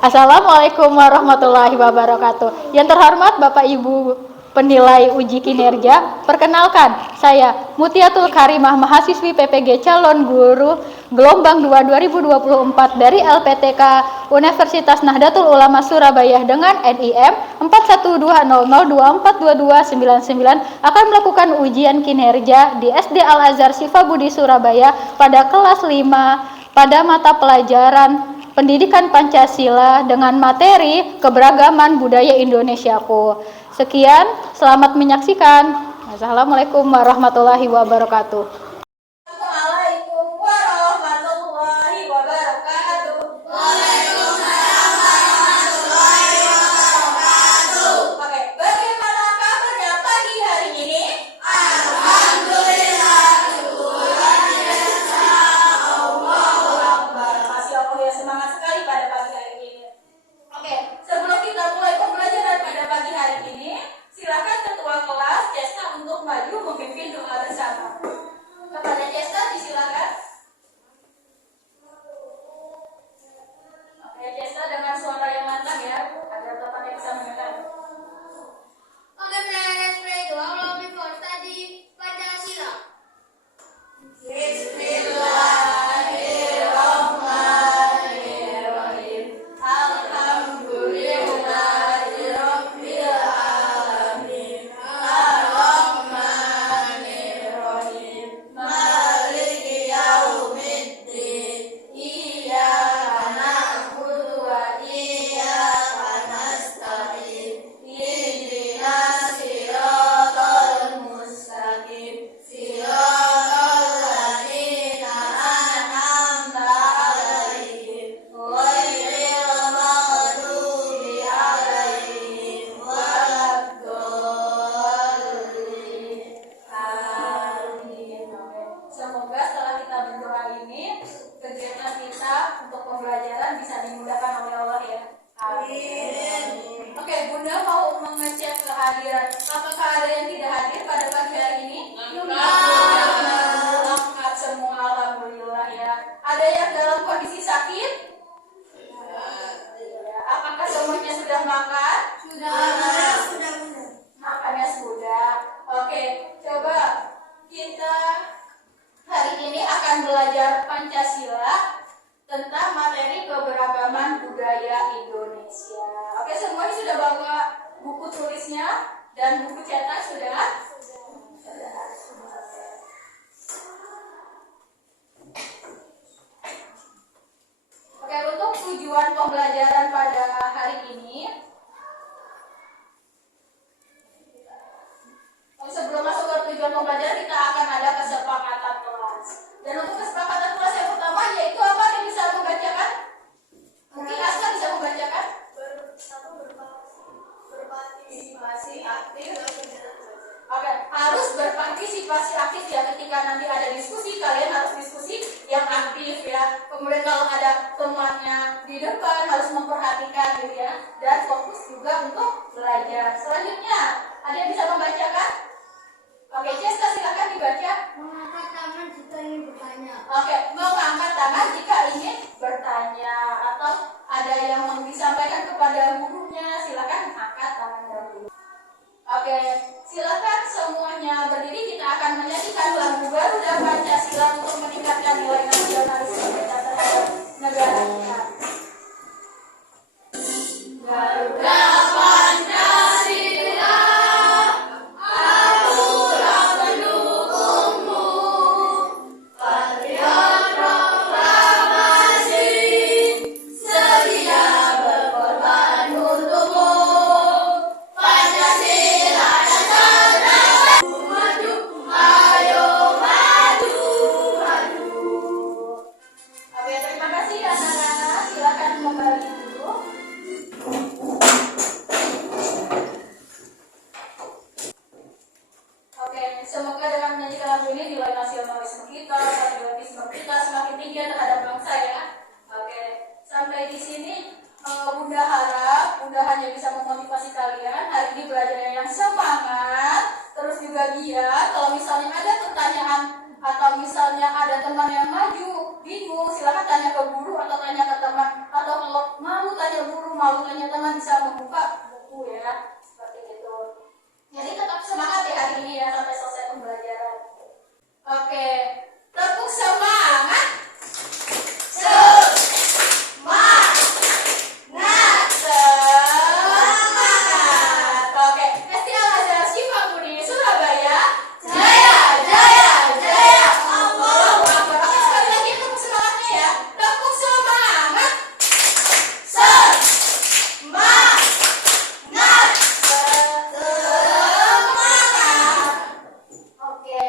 Assalamualaikum warahmatullahi wabarakatuh. Yang terhormat Bapak Ibu penilai uji kinerja, perkenalkan saya Mutiatul Karimah, mahasiswi PPG calon guru gelombang 2 2024 dari LPTK Universitas Nahdlatul Ulama Surabaya dengan NIM 4120024229 akan melakukan ujian kinerja di SD Al Azhar Sifabudi Surabaya pada kelas 5 pada mata pelajaran Pendidikan Pancasila dengan materi keberagaman budaya Indonesiaku. Sekian, selamat menyaksikan. Assalamualaikum warahmatullahi wabarakatuh. Assalamualaikum warahmatullahi wabarakatuh. Waalaikumsalam warahmatullahi wabarakatuh. Oke, bagaimana kabarnya pagi hari ini? Alhamdulillah, syukur biasa. Allahu Akbar. Masya Allah ya, semangat sekali pada pagi hari ini. Oke, sebelum kita mulai pembelajaran pada pagi hari ini, silakan ketua kelas Cesta untuk maju memimpin doa bersama. Kepada Cesta disilakan. Oke, Cesta dengan suara yang lantang ya, agar tempatnya bisa mendengar. Okay, let's pray to Allah before study Pancasila. Bismillahirrahmanirrahim. Alhamdulillahirabbil alamin. Arrahmanirrahim. Maliki yaumiddin. Iyyaka na'budu wa iyyaka nasta'in. Ihdinas siratal mustaqim. Siratal ladzina an'amta 'alaihim ghairil maghdubi 'alaihim waladdallin. Amin. Oke. Semoga setelah kita berdoa ini, kegiatan kita untuk pembelajaran bisa dimudahkan oleh Allah ya. Amin. Oke, Bunda mau mengecek kehadiran. Apakah ada yang tidak hadir pada pagi hari ini? Lengkap semua, alhamdulillah ya. Ada yang dalam kondisi sakit? Apakah semuanya sudah makan? Sudah. Makannya sudah. Oke, coba kita hari ini akan belajar Pancasila tentang materi keberagaman budaya Indonesia. Oke, semuanya sudah bawa buku tulisnya dan buku cetak sudah? Sudah. Oke, untuk tujuan pembelajaran pada hari ini, sebelum masuk ke tujuan pembelajaran, kita akan ada kesepakatan kelas. Dan untuk kesepakatan kelas yang pertama yaitu apa? Yang bisa membacakan? Mungkin Asma bisa membacakan? Berpartisipasi aktif. Oke, harus berpartisipasi aktif ya. Ketika nanti ada diskusi, kalian harus diskusi yang aktif ya. Kemudian kalau ada temannya di depan harus memperhatikan gitu ya. Dan fokus juga untuk belajar. Selanjutnya, ada yang bisa membacakan? Oke, Cesta silakan dibaca. Mengangkat tangan jika ingin bertanya. Oke, mengangkat tangan jika ingin bertanya atau ada yang mau disampaikan kepada gurunya, silakan angkat tangan dahulu. Oke, silakan semuanya berdiri. Kita akan menyanyikan lagu Garuda Pancasila untuk meningkatkan nilai nasionalisme kita terhadap negara kita. Garuda Pancasila, akulah pendukungmu, patriot proklamasi, sedia berkorban untukmu. Pancasila dasar negara, maju, ayo maju, maju. Oke, terima kasih anak-anak. Silakan kembali dulu. Oke, semoga dengan menyanyikan lagu ini nilai nasionalisme kita, patriotisme kita semakin tinggi terhadap bangsa ya. Oke, sampai di sini Bunda harap Bunda hanya bisa memotivasi kalian hari ini belajarnya yang semangat, terus juga giat. Kalau misalnya ada pertanyaan atau misalnya ada teman yang maju bingung, silakan tanya ke guru atau tanya ke teman, atau kalau malu tanya guru, malu tanya teman, bisa membuka buku ya, seperti itu. Jadi tetap semangat ya hari ini ya sampai selesai pembelajaran. Oke, tepuk semangat. Semangat. Semangat. Oke, SD Al Azhar Syifa Budi Surabaya. Jaya, jaya, jaya. Allahu Akbar. Oke, sekali lagi tepuk semangatnya ya. Tepuk semangat. Semangat. Semangat. Oke.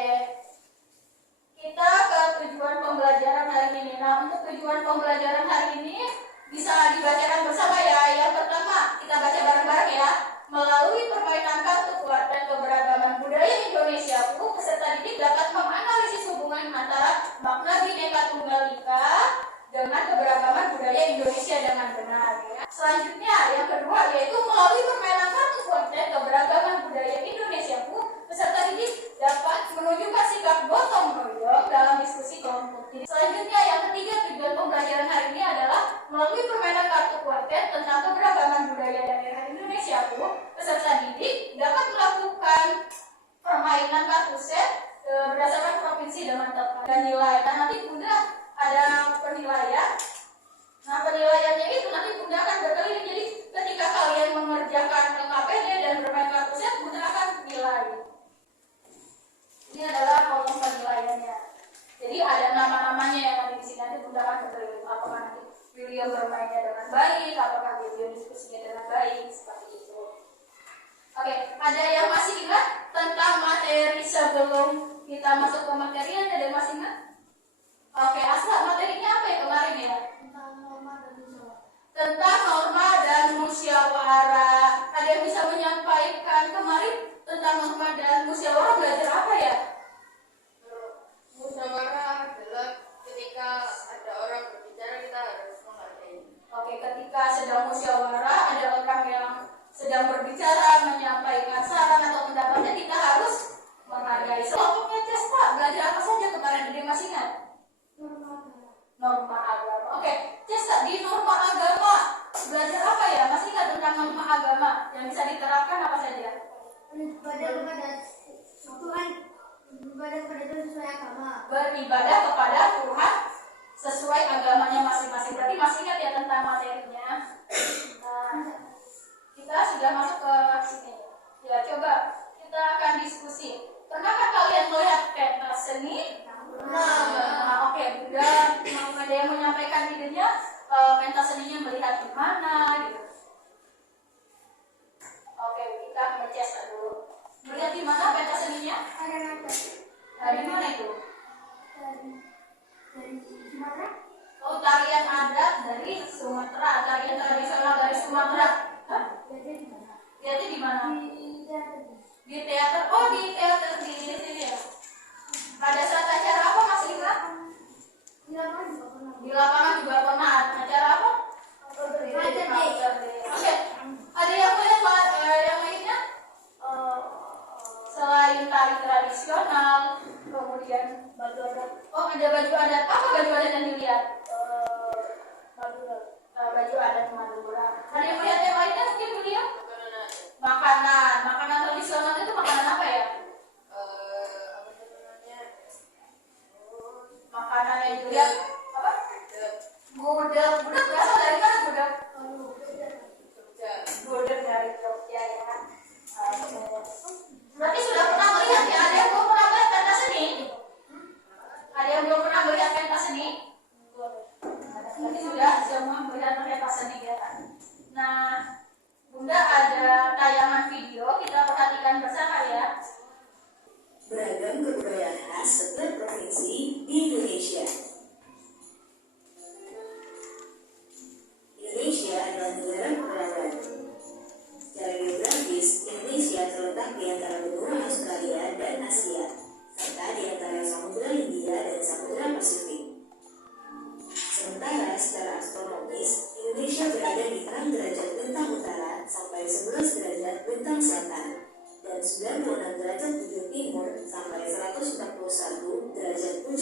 Kita ke tujuan pembelajaran hari ini. Nah, untuk tujuan pembelajaran hari ini bisa dibacakan bersama ya. Yang pertama, kita baca bareng-bareng ya. Melalui permainan kartu kuartet keberagaman budaya Indonesiaku, peserta didik dapat menganalisis hubungan antara makna Bhinneka Tunggal Ika dengan keberagaman budaya Indonesia dengan benar. Ya. Selanjutnya, yang kedua yaitu melalui permainan kartu kuartet keberagaman budaya Indonesiaku, peserta didik dapat menunjukkan sikap gotong royong dalam diskusi kelompok. Selanjutnya, yang ketiga, tujuan pembelajaran hari ini adalah melalui permainan kartu kuartet tentang keberagaman budaya daerah Indonesiaku, peserta didik dapat melakukan permainan kartu set berdasarkan provinsi dengan tepat dan nilai. Dan nanti Bunda ada penilaian. Nah, penilaiannya itu nanti Bunda akan berkeliling. Jadi ketika kalian mengerjakan KPD dan bermain kartu set, Bunda akan nilai. Ini adalah kolom penilaiannya. Jadi ada nama-namanya yang nanti di sini nanti Bunda akan berkeliling. Apakah nanti William bermainnya dengan baik, apakah William diskusinya dengan baik, seperti itu. Oke, ada yang masih ingat tentang materi sebelum kita masuk ke materi? Ada yang masih ingat? Oke, Asla, materinya apa ya kemarin ya? Tentang norma dan musyawarah. Ada yang bisa menyampaikan kemarin tentang norma dan musyawarah belajar apa ya? Musyawarah adalah ketika ada orang berbicara kita harus menghargai. Oke, ketika sedang musyawarah ada orang yang sedang berbicara menyampaikan saran atau pendapatnya, kita harus menghargai. Kelompoknya Cesta belajar apa saja kemarin? Ada yang masih ingat? Norma agama. Oke, Cesta di norma agama belajar apa ya? Masih ingat tentang norma agama yang bisa diterapkan apa saja? Beribadah kepada Tuhan sesuai agamanya masing-masing. Berarti masih ingat ya tentang materinya. Nah, kita sudah masuk ke sini. Ya, coba kita akan diskusi. Pernahkah kalian melihat pentas seni? Nah, oke, Bunda ada yang menyampaikan idenya pentas seninya melihat di mana gitu. Oke, kita ngecek dulu. Melihat di mana pentas seninya? Di mana itu? Oh, tarian adat dari Sumatera, tarian tradisional dari Sumatera. Hah? Lihatnya di mana? Di teater. Oh, di teater di sini ya. Pada saat acara apa masih ingat? Di lapangan juga pernah. Acara apa? Oke. Ada yang melihat yang lainnya? Selain tari tradisional, kemudian baju adat. Oh, ada baju adat. Apa baju adat yang dilihat? Baju adat Madura. Ada yang melihat yang lainnya mungkin William? Makanan tradisional itu makanan apa ya? Makanan yang dilihat apa? Gudeg berasal dari mana gudeg? Gudeg dari Jogja ya. Berarti sudah pernah melihat ya? Ada yang belum pernah melihat pentas seni? Ada yang belum pernah melihat pentas seni? Berarti sudah semua melihat pentas seni ya kan? Nah, Bunda ada tayangan video, kita perhatikan bersama ya. Beragam kebudayaan khas setiap provinsi di Indonesia. Indonesia adalah negara kepulauan. Secara geografis, Indonesia terletak di antara benua Australia dan Asia, serta di antara Samudra Hindia dan Samudra Pasifik. Sementara secara astronomis, Indonesia berada di 6 derajat bintang utara sampai 11 derajat bintang selatan, dan 96 derajat bujur timur sampai 141 derajat bujur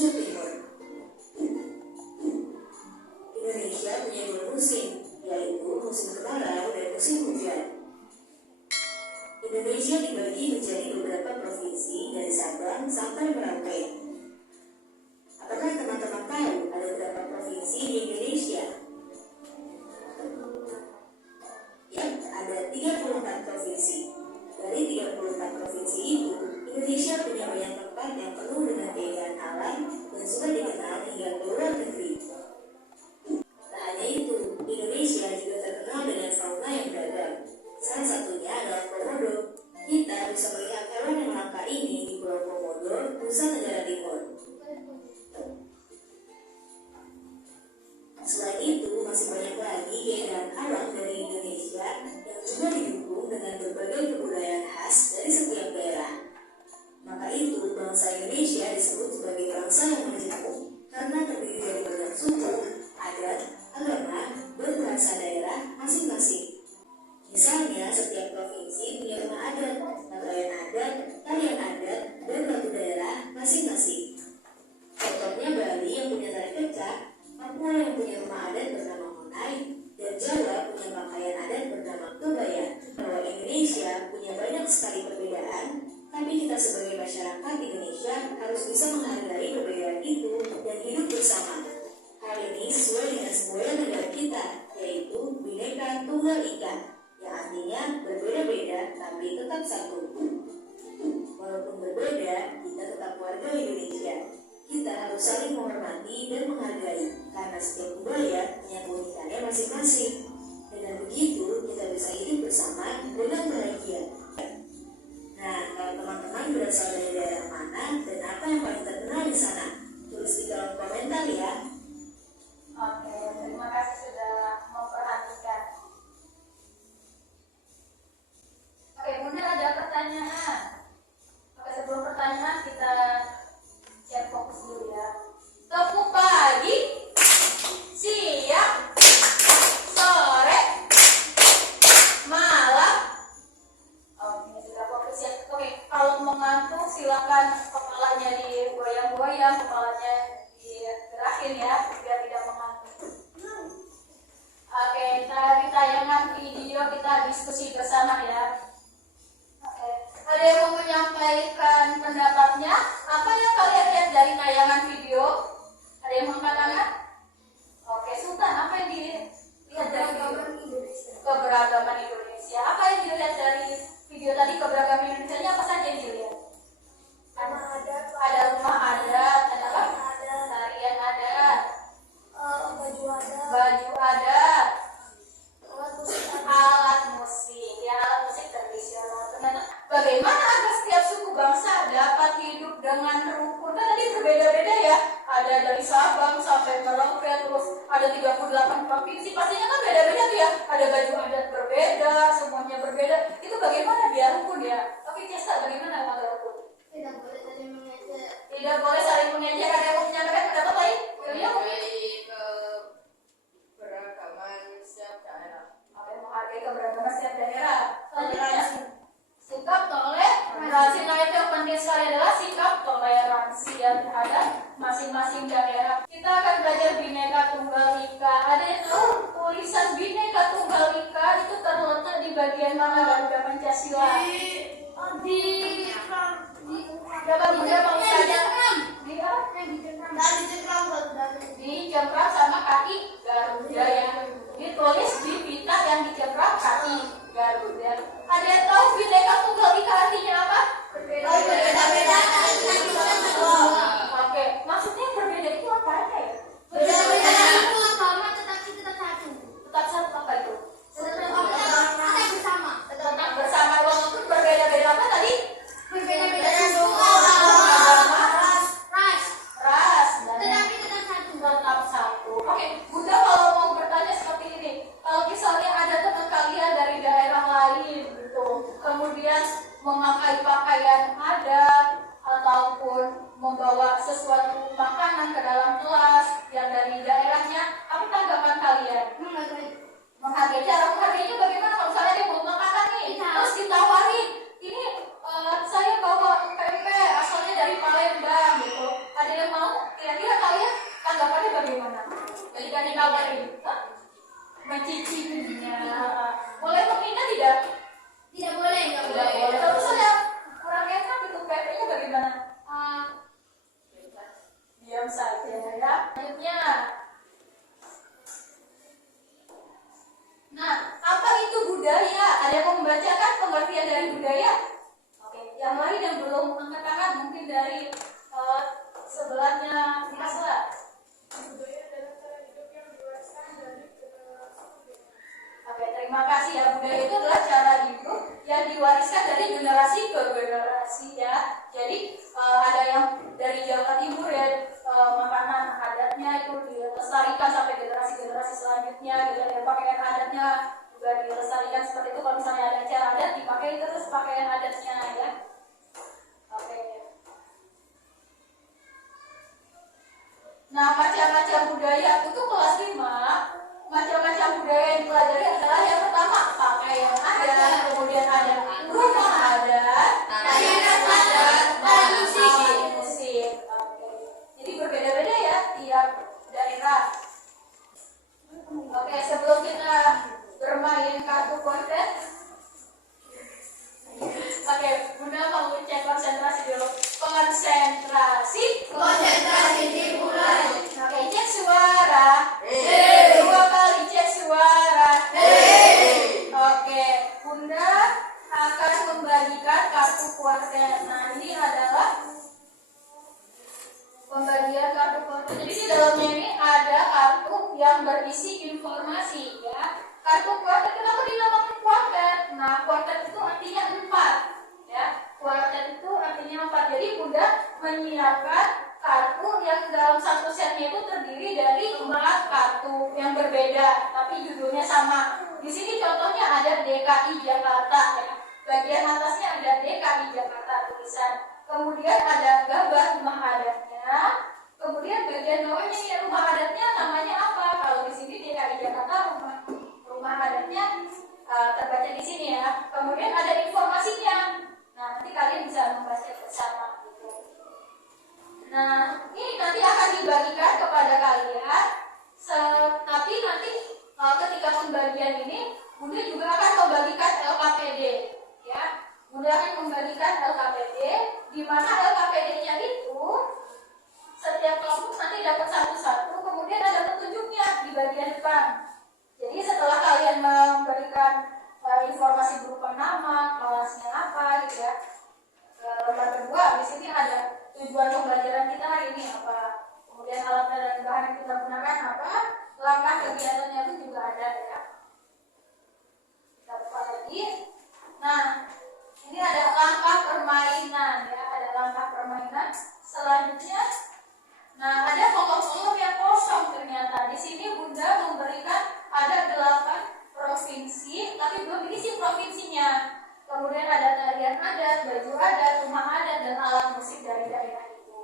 harus saling menghormati dan menghargai, karena setiap budaya punya keunikannya masing-masing. Dengan begitu, kita bisa hidup bersama dengan bahagia. Nah, kalau teman-teman berasal dari daerah mana dan apa yang paling terkenal di sana, tulis di kolom komentar ya. Oke, terima kasih sudah memperhatikan. Oke, Bunda ada pertanyaan. Oke, sebelum pertanyaan kita cek fokus dulu ya. Temu pagi, siang, sore, malam. Oke, sudah fokus ya. Oke, kalau mengantuk silakan kepalanya digoyang-goyang, kepalanya digerakin ya, biar tidak mengantuk. Oke, di tayangan video kita diskusi bersama ya. Oke, ada yang mau menyampaikan pendapatnya? Apa yang kalian lihat dari tayangan video? Ada yang mengangkat tangan? Oke, Sultan, apa yang dilihat dari video? Keberagaman Indonesia. Apa yang dilihat dari video tadi, keberagaman Indonesia? Apa saja yang dilihat? Ada rumah adat, ada apa? Tarian adat, baju adat, alat musik, ya alat musik tradisional. Ternyata bagaimana agar setiap suku bangsa dapat hidup dengan rukun? Kan tadi berbeda-beda ya. Ada dari Sabang sampai Merauke, terus ada 38 provinsi. Pastinya kan beda-beda tuh ya. Ada baju adat berbeda, semuanya berbeda. Itu bagaimana biar rukun ya? Oke, Cesta, bagaimana agar rukun? Tidak boleh saling mengejek. Tidak boleh saling mengejek. Ada yang mau menyampaikan pendapat lain? Yulia mungkin? Keberagaman setiap daerah. Oke, menghargai keberagaman setiap daerah. Selanjutnya, sikap toleransi. Nah, itu yang penting sekali adalah sikap toleransi yang terhadap masing-masing daerah. Kita akan belajar Bhinneka Tunggal Ika. Ada yang tahu tulisan Bhinneka Tunggal Ika itu terletak di bagian mana Garuda Pancasila? Dapat Bunda mau tanya? Di apa? Dicengkram sama kaki Garuda ya. Ditulis di pita yang dicengkram kaki Garuda. Ada yang tahu Bhinneka Tunggal Ika artinya apa? Berbeda-beda. Oke, maksudnya berbeda itu apa ya? Berbeda itu sama tetapi tetap satu. Tetap satu apa itu? Tetap bersama. Tetap bersama walaupun berbeda-beda apa tadi? Berbeda-beda suku, Agama, ras, ras, dan tetapi tetap satu. tetap satu. Oke, Bunda kalau mau bertanya seperti ini, kalau misalnya ada teman kalian dari daerah lain gitu, kemudian memakai pakaian adat ataupun membawa sesuatu makanan ke dalam kelas yang dari daerahnya, apa tanggapan kalian? Menghargai. Cara menghargainya bagaimana? Kalau misalnya dia bawa makanan nih, terus ditawarin, ini saya bawa pempek asalnya dari Palembang gitu. Ada yang mau? Kira-kira kalian tanggapannya bagaimana? Ketika ditawarin, mencicipinya, boleh meminta tidak? Tidak boleh, nggak Tidak boleh. Kalau misalnya kurang enak itu pempeknya bagaimana? Diam saja ya. Selanjutnya. Nah, apa itu budaya? Ada yang mau membacakan pengertian dari budaya? Oke, yang lain yang belum angkat tangan mungkin dari sebelahnya Masla. Budaya adalah cara hidup yang diwariskan dari generasi ke generasi. Oke, terima kasih ya. Budaya itu adalah cara hidup yang diwariskan dari generasi ke generasi ya. Jadi ada yang dari Jawa Timur ya, makanan adatnya itu dilestarikan sampai generasi-generasi selanjutnya gitu ya. Pakaian adatnya juga dilestarikan seperti itu. Kalau misalnya ada acara adat dipakai terus pakaian adatnya ya. Oke. Nah, macam-macam budaya itu kelas 5. Macam-macam budaya yang dipelajari adalah yang pertama pakaian adat, kemudian ada rumah adat, tarian adat, dan musik. Oke. Jadi berbeda-beda ya tiap daerah. Oke, sebelum kita bermain kartu konten, oke, Bunda mau cek konsentrasi dulu. Konsentrasi dimulai. Oke, cek suara. Dua kali cek suara. Oke, Bunda akan membagikan kartu kuartet. Nah, ini adalah pembagian kartu foto. Jadi di dalamnya ini ada kartu yang berisi informasi ya. Kartu kuartet, kenapa dinamakan kuartet? Nah, kuartet itu artinya 4 ya. Kuartet itu artinya 4. Jadi Bunda menyiapkan kartu yang dalam satu setnya itu terdiri dari 4 kartu yang berbeda, tapi judulnya sama. Di sini contohnya ada DKI Jakarta ya. Bagian atasnya ada DKI Jakarta tulisan. Kemudian ada gambar rumah adatnya. Kemudian bagian bawahnya ini rumah adatnya namanya apa? Kalau di sini DKI Jakarta rumah adatnya terbaca di sini ya. Kemudian ada informasinya. Nah, nanti kalian bisa membaca bersama gitu. Nah, ini nanti akan dibagikan kepada kalian. Tapi nanti ketika pembagian ini, Bunda juga akan membagikan LKPD ya. Bunda akan membagikan LKPD, di mana LKPD-nya itu setiap kelompok nanti dapat satu-satu, kemudian ada petunjuknya di bagian depan. Jadi setelah kalian memberikan informasi berupa nama, kelasnya apa gitu ya. Lembar kedua di sini ada tujuan pembelajaran kita hari ini apa, kemudian alat dan bahan yang kita gunakan apa, langkah kegiatannya itu juga ada ya. Kita buka lagi. Nah, ini ada langkah permainan ya, ada langkah permainan. Selanjutnya, nah ada kolom-kolom yang kosong ternyata. Di sini Bunda memberikan ada 8 provinsi, tapi belum diisi provinsinya. Kemudian ada tarian adat, baju adat, rumah adat, dan alat musik dari daerah itu.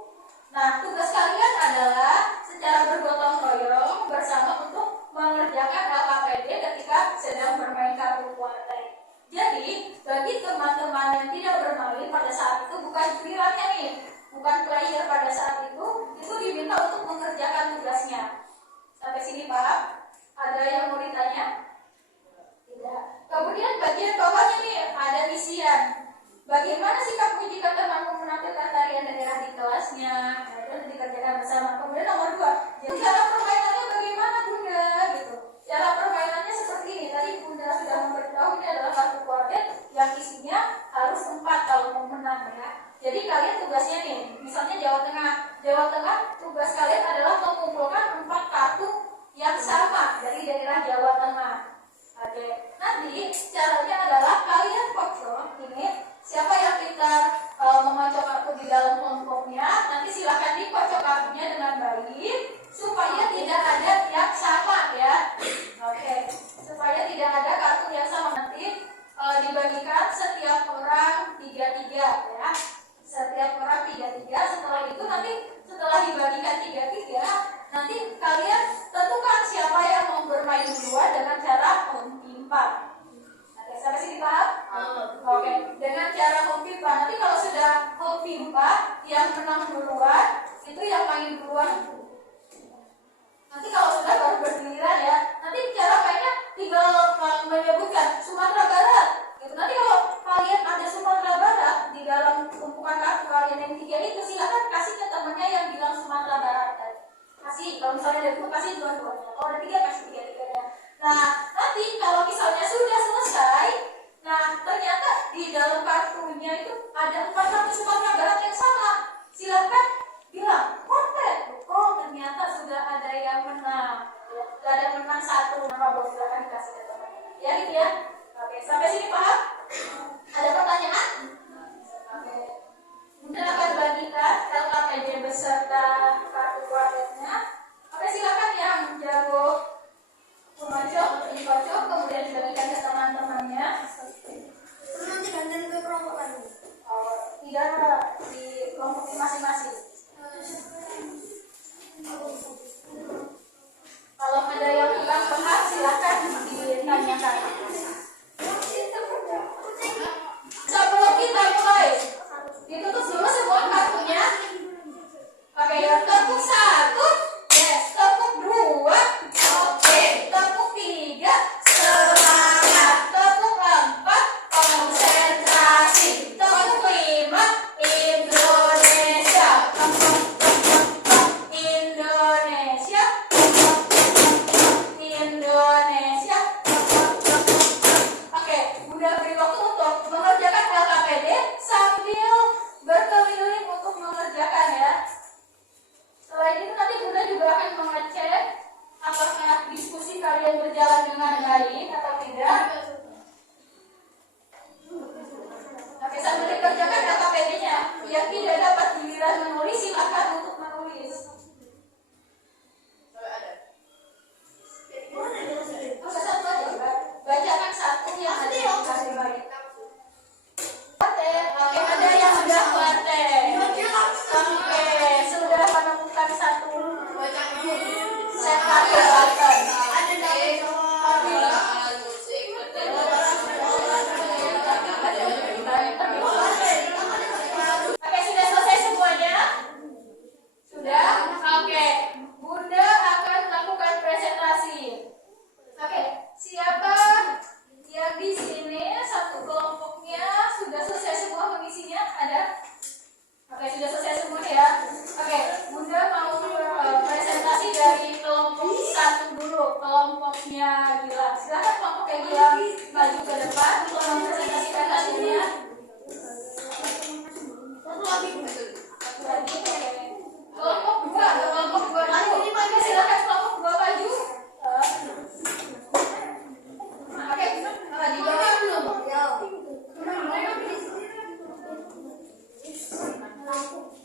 Nah, tugas kalian adalah secara bergotong royong bersama untuk mengerjakan LKPD ketika sedang bermain kartu kuartet. Jadi, bagi teman-teman yang tidak bermain pada saat itu, bukan gilirannya nih, bukan player pada saat itu diminta untuk mengerjakan tugasnya. Sampai sini paham? Ada yang mau ditanya? Tidak. Kemudian bagian bawahnya nih ada isian. Bagaimana sikapmu jika temanmu menampilkan tarian daerah di kelasnya? Nah, itu dikerjakan bersama. Kemudian nomor 2, jadi cara permainannya bagaimana Bunda? Gitu. Cara permainannya seperti ini. Tadi Bunda sudah memberitahu ini adalah kartu kuartet yang isinya harus 4 kalau mau menang ya. Jadi kalian tugasnya nih, misalnya Jawa Tengah. Jawa Tengah tugas kalian adalah mengumpulkan 4 kartu yang sama dari daerah Jawa Tengah. Oke, nanti caranya adalah kalian kocok ini. Siapa yang pintar mengocok kartu di dalam kelompoknya, nanti silakan dikocok kartunya dengan baik supaya tidak ada yang sama ya. Oke, supaya tidak ada kartu yang sama. Nanti dibagikan setiap orang 3-3 ya. Setiap orang 3-3. Setelah itu nanti setelah dibagikan 3-3, nanti kalian tentukan siapa yang mau bermain duluan dengan cara home pimpa. Oke, sampai sini paham? Oke, dengan cara home pimpa. Nanti kalau sudah home pimpa, yang menang duluan itu yang main duluan. Nanti kalau sudah baru bergiliran ya. Nanti cara mainnya tinggal menyebutkan Sumatera Barat. Gitu. Nanti kalau kalian ada Sumatera Barat di dalam tumpukan kartu kalian yang 3 itu, silakan kasih ke temannya yang bilang Sumatera Barat. Kasih, kalau misalnya ada 2, kasih 2-2-nya. Kalau ada 3, kasih 3-3-nya. Nah, nanti kalau misalnya sudah selesai, nah ternyata di dalam kartunya itu ada 4 kartu Sumatera Barat yang sama. Silakan bilang, oh ternyata sudah ada yang menang. Sudah ada yang menang 1, maka boleh silakan dikasih ke temannya. Ya gitu ya. Oke, sampai sini paham? Ada pertanyaan? Oke. Bunda akan bagikan LKPD beserta kartu kuartetnya. Oke, silakan yang jago mengocok, dikocok, kemudian dibagikan ke teman-temannya. Nanti dandan ke kelompok lagi. Oh, tidak, di kelompok masing-masing. Kalau ada yang kurang paham, silakan ditanyakan. Sebelum kita mulai, ditutup dulu semua kartunya. Oke, ya, tepuk 1, yes, tepuk 2, oke, tepuk 3, semangat, tepuk 4, konsentrasi, tepuk 5, Indonesia, Indonesia, Indonesia. Oke, Bunda beri waktu untuk mengerjakan LKPD sambil berkeliling untuk mengerjakan ya. Setelah itu nanti yang berjalan dengan baik atau tidak? Oke, sambil dikerjakan KKPD-nya. Yang tidak dapat giliran menulis, silakan untuk menulis. Oke, satu aja. Bacakan satu yang ada di KKPD. Oke, ada yang sudah kuate. Oke, sudah menemukan satu set button. Oke, sudah selesai semuanya? Sudah? Oke, Bunda akan melakukan presentasi. Oke, siapa yang di sini satu kelompoknya sudah selesai semua mengisinya? Ada? Oke, sudah selesai semua ya. Oke, Bunda mau presentasi dari kelompok satu dulu, kelompoknya Gilang. Silakan kelompoknya Gilang maju ke depan untuk mempresentasikan hasilnya. Kelompok dua dulu. Oke, silakan kelompok dua maju. Oke, di bawah belum?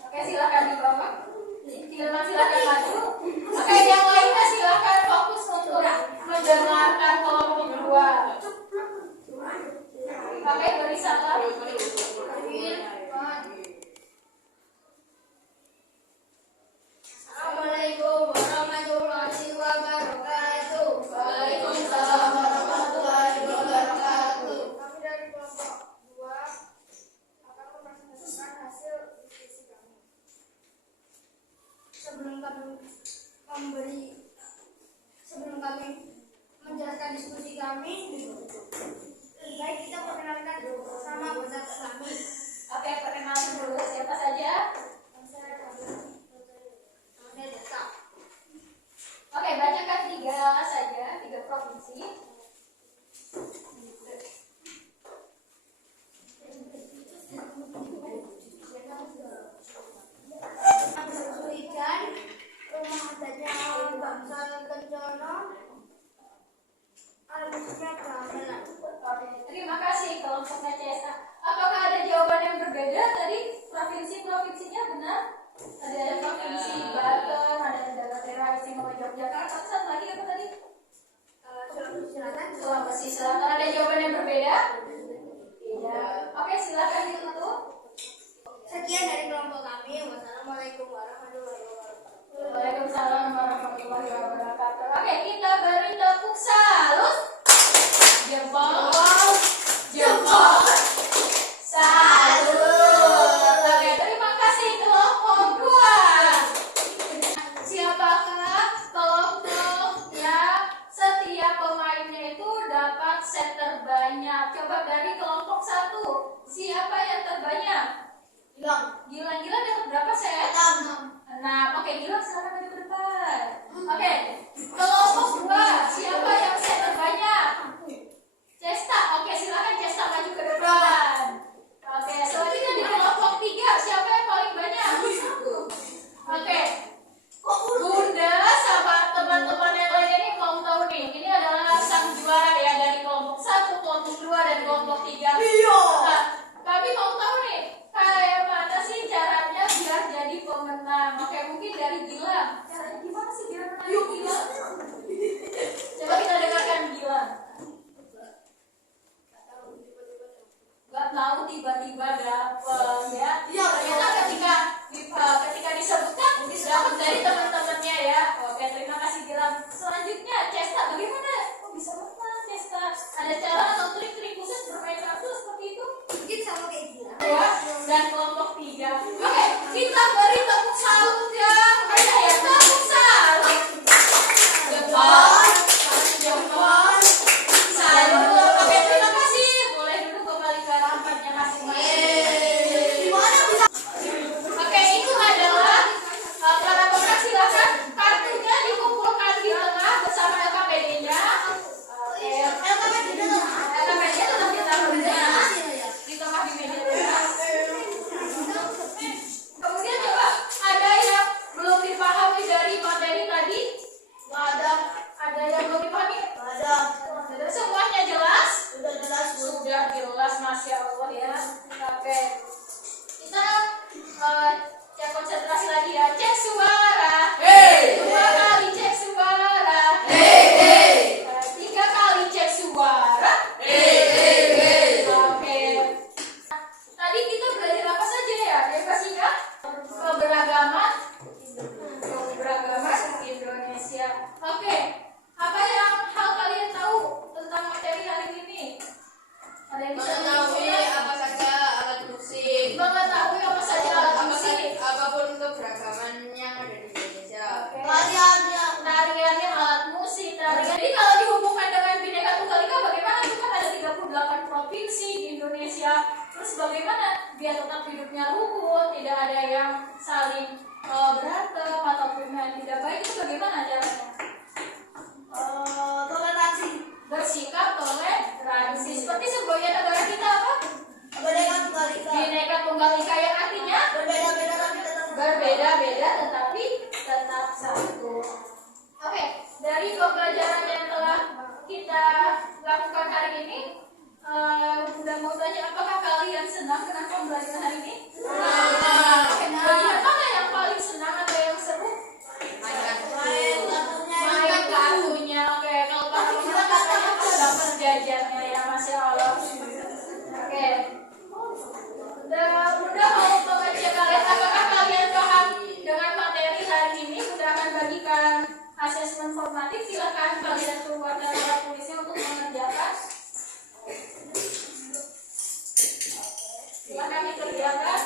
Oke, silakan di bawah. Silakan maju. Oke, yang lainnya silakan fokus untuk mendengarkan kelompok dua. Oke, beri salam. Assalamualaikum warahmatullahi wabarakatuh. Waalaikumsalam warahmatullahi wabarakatuh. Kami dari kelompok 2 akan mempresentasikan hasil diskusi kami. Sebelum kami menjelaskan diskusi kami, lebih baik kita perkenalkan sama anggota kami. Oke, perkenalan dulu siapa saja? Oke, bacakan 3 saja, 3 provinsi. Hujan, rumah adatnya bangsa Kencono, alusnya gamelan. Oke, terima kasih kelompoknya CSA. Apakah ada jawaban yang berbeda tadi? Provinsi-provinsinya benar? Ada provinsi Banten, ada daerah istimewa Yogyakarta, satu lagi apa tadi? Sulawesi Selatan. Ada jawaban yang berbeda? Tidak. Oke, silakan ditutup. Sekian dari kelompok kami. Wassalamualaikum warahmatullahi wabarakatuh. Waalaikumsalam warahmatullahi wabarakatuh. Oke, kita beri tepuk salut. Jempol, jempol, salut. Oke, terima kasih kelompok 2. Siapakah kelompok yang setiap pemainnya itu dapat set terbanyak? Coba dari kelompok 1, siapa yang terbanyak? Gilang dapat berapa set? 6. Oke, Gilang silakan maju ke depan. Oke, kelompok 2, siapa yang set terbanyak? Cesta. Oke, silakan Cesta maju ke depan. Oke, selanjutnya di kelompok 3, siapa yang paling banyak? Oke, Bunda sama teman-teman yang lain ini mau tahu nih, ini adalah sang juara ya dari kelompok 1, kelompok 2, dan kelompok 3. Nah, kami mau tahu nih, kayak mana sih caranya biar jadi pemenang? Oke, mungkin dari Gilang. bagaimana biar tetap hidupnya rukun, tidak ada yang saling berantem ataupun yang tidak baik, itu bagaimana caranya? Toleransi. Bersikap toleransi. Seperti semboyan negara kita apa? Berbeda Tunggal Ika. Bineka Tunggal Ika, yang artinya Berbeda-beda tapi tetap berbeda-beda tetapi tetap satu. Oke, dari pembelajaran yang telah kita lakukan hari ini, udah mau tanya, apakah kalian senang dengan pembelajaran hari ini? Bagian mana yang paling senang atau yang seru? Main kartunya. Oke, kalau kartunya katanya dapat jajannya ya, Masya Allah. Oke. Udah mau membaca kalian, apakah kalian paham dengan materi hari ini? Udah akan bagikan asesmen formatif, silakan kalian keluar dari alat tulisnya untuk mengerjakan. Silakan dikerjakan.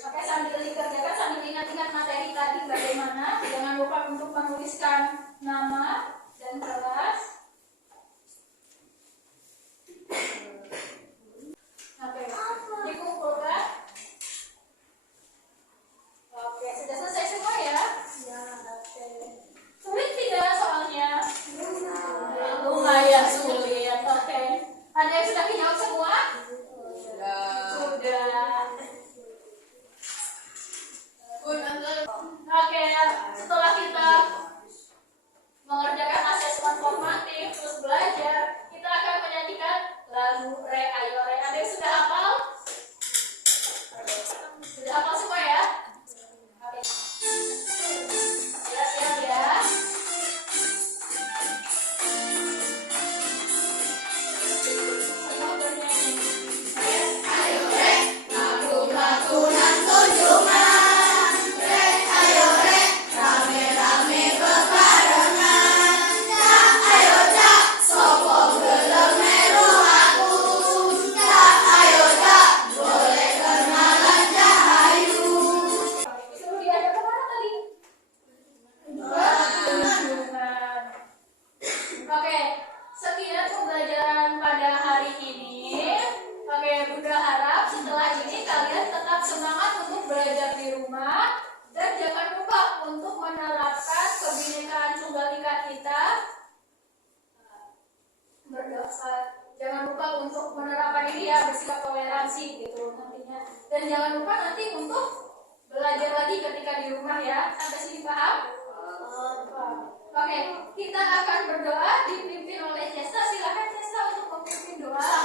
Oke, sambil dikerjakan, sambil ingat-ingat materi tadi bagaimana. Jangan lupa untuk menuliskan nama dan kelas. Oke, dikumpulkan. Oke, sudah selesai semua ya? Ya. Oke. Sulit tidak soalnya? Lumayan sulit. Oke. Ada yang sudah dijawab semua? Sudah. Oke, setelah kita mengerjakan asesmen formatif terus belajar, kita akan menyanyikan lagu Re Ayo Re. Ada yang sudah hafal? Sudah hafal semua ya? Oke. Siap-siap ya. Semua bernyanyi. Suruh diajak kemana tadi? Kunjungan. Oke, sekian pembelajaran pada hari ini. Oke, Bunda harap setelah ini kalian tetap semangat untuk belajar di rumah dan jangan lupa untuk menerapkan kebinekaan Tunggal Ika kita. Berdoa. Jangan lupa untuk menerapkan ini ya, bersikap toleransi gitu nantinya. Dan jangan lupa nanti untuk belajar lagi ketika di rumah ya. Sampai sini paham? Oke, kita akan berdoa dipimpin oleh Cesta. Silakan Cesta untuk memimpin doa.